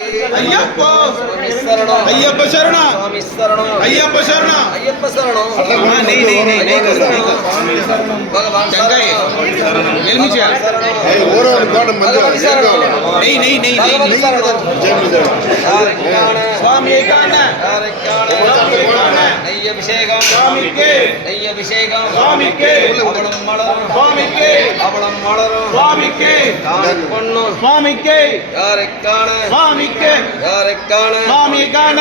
ಅಯ್ಯಪ್ಪ ಅಯ್ಯಪ್ಪ ಶರಣ ಅಯ್ಯಪ್ಪ ಶರಣ ಅಯ್ಯಪ್ಪ ಶರಣ नहीं नहीं नहीं नहीं कर भगवान जंगई एलमिचा नहीं नहीं नहीं नहीं स्वामी कान अभिषेकम स्वामी के स्वामी के स्वामी के स्वामी के स्वामी के स्वामी के स्वामी कान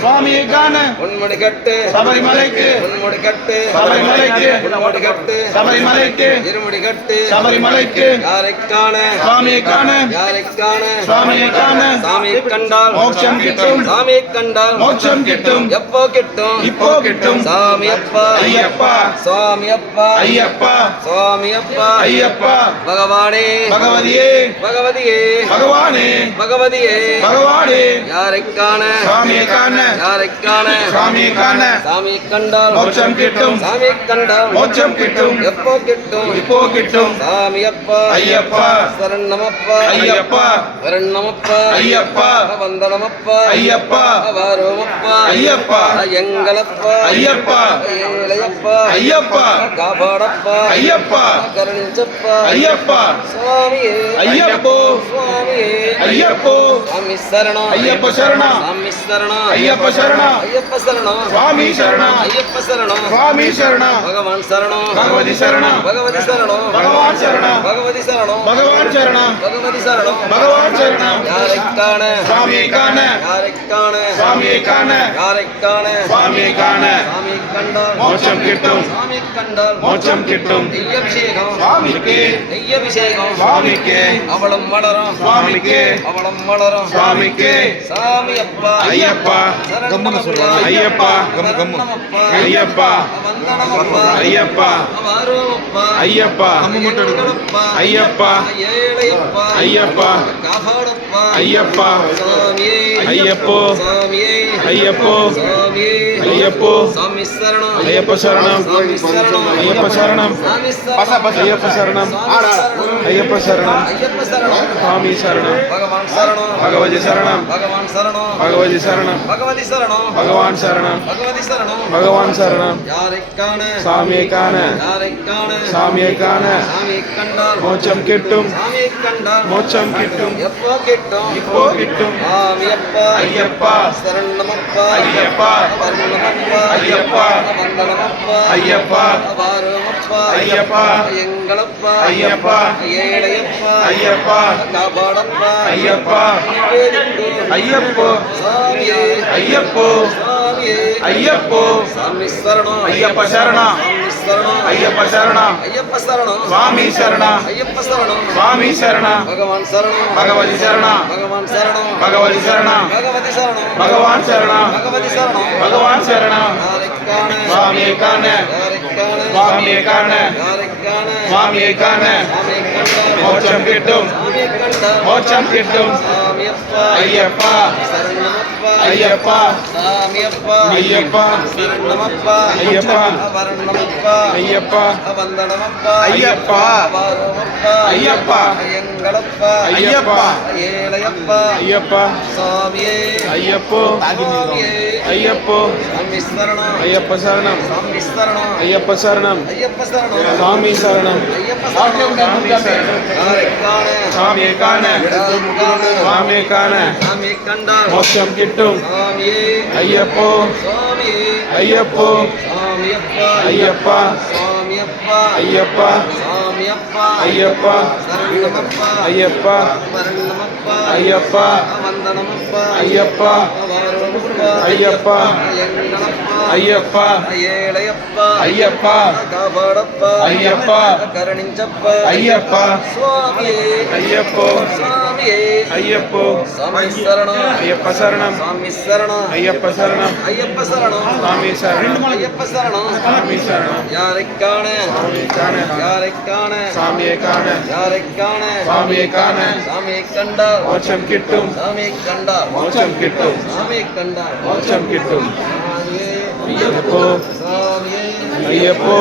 स्वामी कान उन्मुड़ी कट्टे शबरिमலைக்கு उन्मुड़ी कट्टे शबरिमலைக்கு उन्मुड़ी कट्टे शबरिमலைக்கு இருமுடி கட்டு शबरिमலைக்கு யாரை காண स्वामी कान யாரை காண स्वामी कान சாமி கண்டால் மோட்சம் கிட்டும் சாமி கண்டால் மோட்சம் கிட்டும் எப்போ கிட்டும் இப்போ கிட்டும் சாமி அப்பா ஐயப்பா स्वामी அப்பா ஐயப்பா स्वामी அப்பா ஐயப்பா பகவானே பகவதியே பகவதியே பகவானே பகவதியே பகவானே யாரை காண स्वामी कान யாரை காண स्वामी कान சாமி கண்டால் மோட்சம் கிட்டும் சாமி கண்டால் மோட்சம் கிட்டும் எப்போ கிட்டும் இப்போ கிட்டும் சாமி அப்பா ஐயப்பா சரணமப்பா ஐயப்பா சரணமப்பா ஐயப்பா வந்தனமப்பா ஐயப்பா வாரோமப்பா ஐயப்பா எங்களப்பா ஐயப்பா ஏழையப்பா ஐயப்பா காபாடப்பா ஐயப்பா கருணிச்சப்பா ஐயப்பா சுவாமியே ஐயப்போ சுவாமியே ஐயப்போ சாமி சரணம் ஐயப்ப சரணம் சாமி சரணம் ஐயப்ப சரணம் ஐயப்ப சரணம் சுவாமி சரணம் ஐயப்ப சரணம் சுவாமி சரணம் பகவான் சரணம் பகவதி சரணம் பகவதி சரணம் பகவான் சரணம் பகவதி சரணம் பகவான் சரணம் பகவதி சரணம் பகவான் சரணம் யாரை காண சுவாமி காண யாரை காண சுவாமி காண யாரை காண சுவாமி காண சுவாமி கண்டால் மோட்சம் கிட்டும் சுவாமி கண்டால் மோட்சம் கிட்டும் நெய்யபிஷேகம் சுவாமிக்கு நெய்யபிஷேகம் சுவாமிக்கு அவளம் மலரும் சுவாமிக்கு அவளம் மலரும் சுவாமிக்கு சாமி அப்பா ஐயப்பா சரணமப்பா ஐயப்பா கம்ம ஐயப்பா வந்தனமப்பா ஐயப்பா வாரோமப்பா ஐயப்பா அம்மமுட்டடுப்பா ஐயப்பா ஏழையப்பா ஐயப்பா காபாடப்பா ஐயப்பா சாமியே ஐயப்போ சாமியே ஐயப்போ சாமியே ஐயப்போ சாமி சரணம் ஐயப்ப சரணம் சாமி சரணம் ஐயப்ப சரணம் சாமி சரணம் ஐயப்ப சரணம் ஐயப்ப சரணம் ஐயப்ப சரணம் சாமி சரணம் பகவான் சரணம் பகவதி சரணம் பகவான் சரணம் பகவதி சரணம் பகவதி சரணம் பகவான் சரணம் பகவதி சரணம் பகவான் சரணம் யாரை காண சாமியை காண யாரை காண சாமியை காண சாமி கண்டால் மோட்சம் கிட்டும் சாமி கண்டால் மோட்சம் கிட்டும் எப்போ கிட்டும் இப்போ கிட்டும் சாமி அப்பா ஐயப்பா சரணமப்பா ஐயப்பா வரணமப்பா ஐயப்பா வந்தனமப்பா ஐயப்பா வாரோமப்பா ஐயப்பா எங்களப்பா ஐயப்பா ஏழையப்பா ஐயப்பா காபாடப்பா ஐயப்பா ஐயப்போ சாமியே ஐயப்போ சாமியே ஐயப்போ சாமி சரணம் ஐயப்ப சரணம் சரணம் ஐயப்ப சரணம் ஐயப்ப சரணம் சுவாமி சரணம் ஐயப்ப சரணம் சுவாமி சரணம் பகவான் சரணம் பகவதி சரணம் பகவான் சரணம் பகவதி சரணம் பகவதி சரணம் பகவான் சரணம் பகவதி சரணம் பகவான் சரணம் யாரை காண சுவாமியை காண யாரை காண சுவாமியை காண யாரை காண சுவாமியை காண சாமி கண்டால் மோட்சம் கிட்டும் சாமி கண்டால் மோட்சம் கிட்டும் சாமி அப்பா ஐயப்பா சரணமப்பா ஐயப்பா சாமி அப்பா ஐயப்பா சரணமப்பா ஐயப்பா வரணமப்பா ஐயப்பா வந்தனமப்பா ஐயப்பா வாரோமப்பா ஐயப்பா எங்களப்பா ஐயப்பா ஏழையப்பா ஐயப்பா சாமியே ஐயப்போ சாமியே ஐயப்போ சாமி சரணம் ஐயப்ப சரணம் சாமி சரணம் ஐயப்ப சரணம் ஐயப்ப சரணம் சாமி சரணம் ஐயப்ப சரணம் யாரை காண சாமியை காண சாமியை காண சாமி கண்டால் மோட்சம் கிட்டும் சாமியே ஐயப்போ சாமியே ஐயப்போ சாமியப்பா ஐயப்பா சாமியப்பா ஐயப்பா சாமியப்பா ஐயப்பா சரணமப்பா ஐயப்பா வரணமப்பா ஐயப்பா வந்தனமப்பா ஐயப்பா வாரோமப்பா ஐயப்பா எங்களப்பா ஐயப்பா ஏழையப்பா ஐயப்பா காபாடப்பா ஐயப்பா கருணிஞ்சப்பா ஐயப்பா சுவாமியே ஐயப்போ சாமியே ஐயப்போ சாமி சரணம் ஐயப்ப சரணம் சாமி சரணம் ஐயப்ப சரணம் ஐயப்ப சரணம் சாமி சரணம் ஐயப்ப சரணம் சாமி சரணம் யாரை காண சாமியை காண யாரை காண சாமியை காண யாரை காண சாமியை காண சாமியை கண்டால் மோட்சம் கிட்டும் சாமியை கண்டால் மோட்சம் கிட்டும் சாமியை கண்டால் மோட்சம் கிட்டும் ஐயப்போ சாமியே ஐயப்போ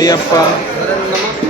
ஐயப்பா சரணமப்பா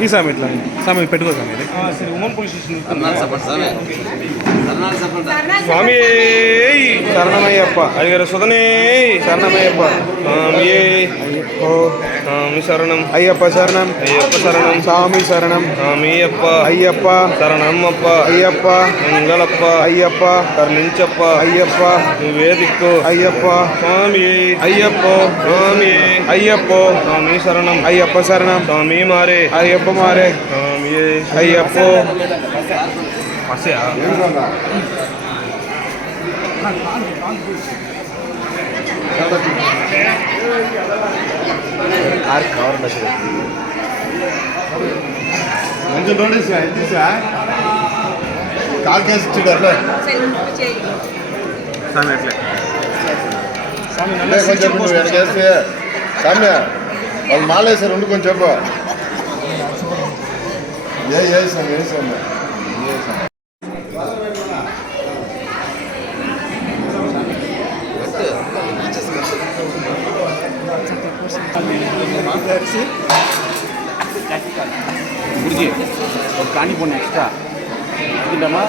ఈ స్వామి ఇట్లా స్వామి పెట్టుకో స్వామి ఇది కర్నాల్ సపోర్ట్ స్వామి కర్నాల్ సపోర్ట్ స్వామి శరణమయ్యప్ప అయ్యగారు సుధనే శరణమయ్యప్ప స్వామి స్వామి శరణం అయ్యప్ప శరణం అయ్యప్ప శరణం స్వామి శరణం స్వామియప్ప అయ్యప్ప శరణమప్ప అయ్యప్ప మంగళప్ప అయ్యప్ప కర్ణించప్ప అయ్యప్ప నువ్వే దిక్కు అయ్యప్ప స్వామి అయ్యప్ప స్వామి అయ్యప్ప స్వామి శరణం అయ్యప్ప శరణం స్వామి మారే అయ్యప్ప మారే స్వామి అయ్యప్ప పసయా మంచి నోటీస్ తీసా కాల్ కేసు ఇచ్చాడు అట్లా స్వామి అట్లే కొంచెం నువ్వు ఎడకేస్తే సామ్య వాళ్ళు మాలేసారు ఉండి కొంచెం చెప్పు ఏ సామ్య ఏ సామ్య గురించి ఒక కాణి పోనీ ఎక్స్ట్రా ఎందుకంటమ్మా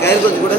కైర్ కొంచెం కూడా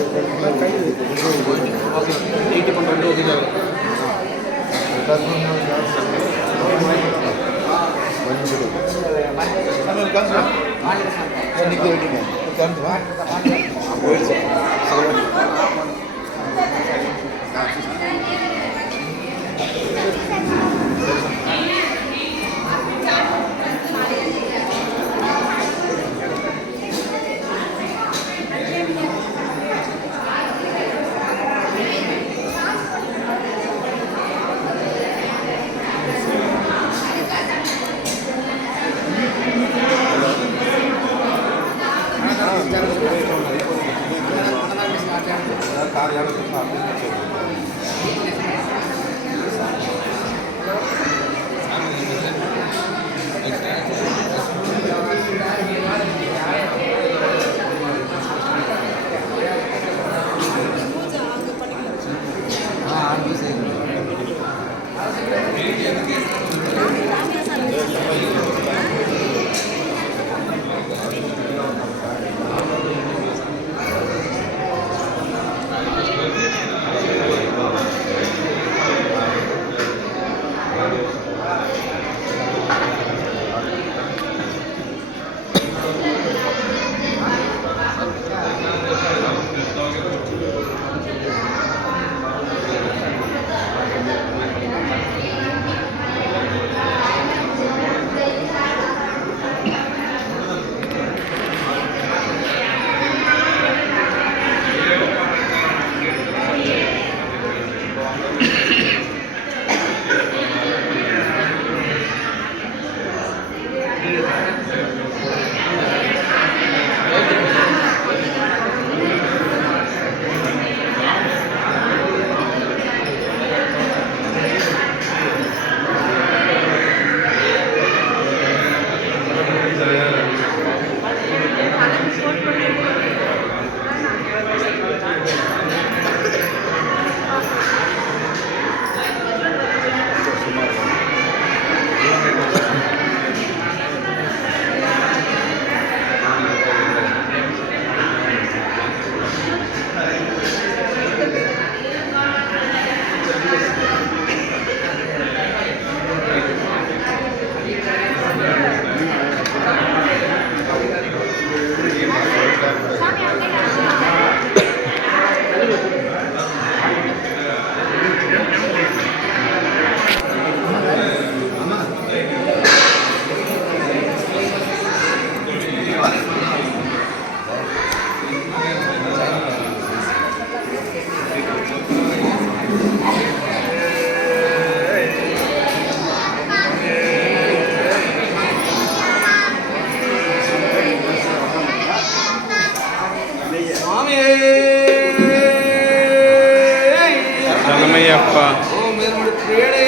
శరణమయ్యప్ప ఓం వీరముడి ప్రియుడే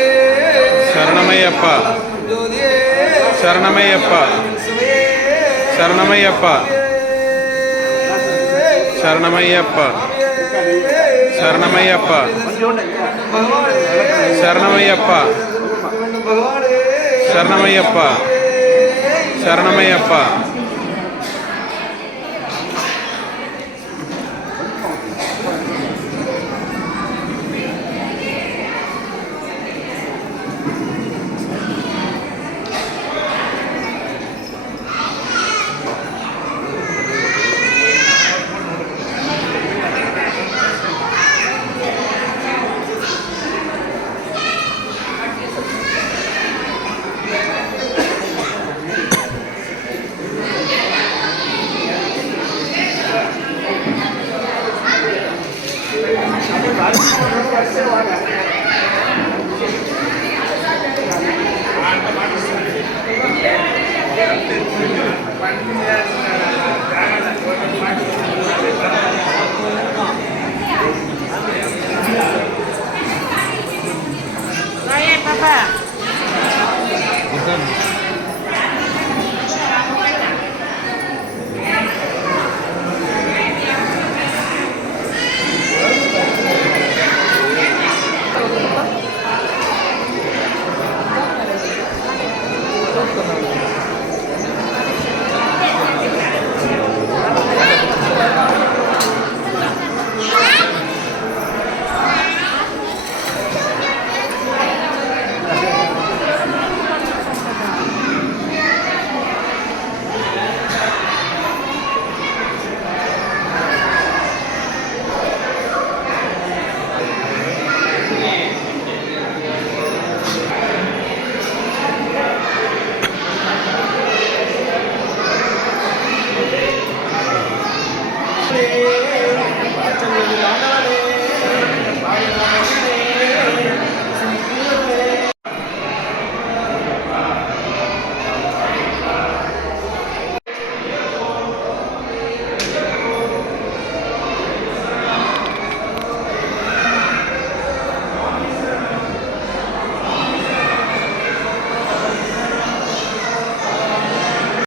శరణమయ్యప్ప జ్యోతియే శరణమయ్యప్ప శివయే శరణమయ్యప్ప శరణమయ్యప్ప శరణమయ్యప్ప భగవాడే శరణమయ్యప్ప భగవాడే శరణమయ్యప్ప శరణమయ్యప్ప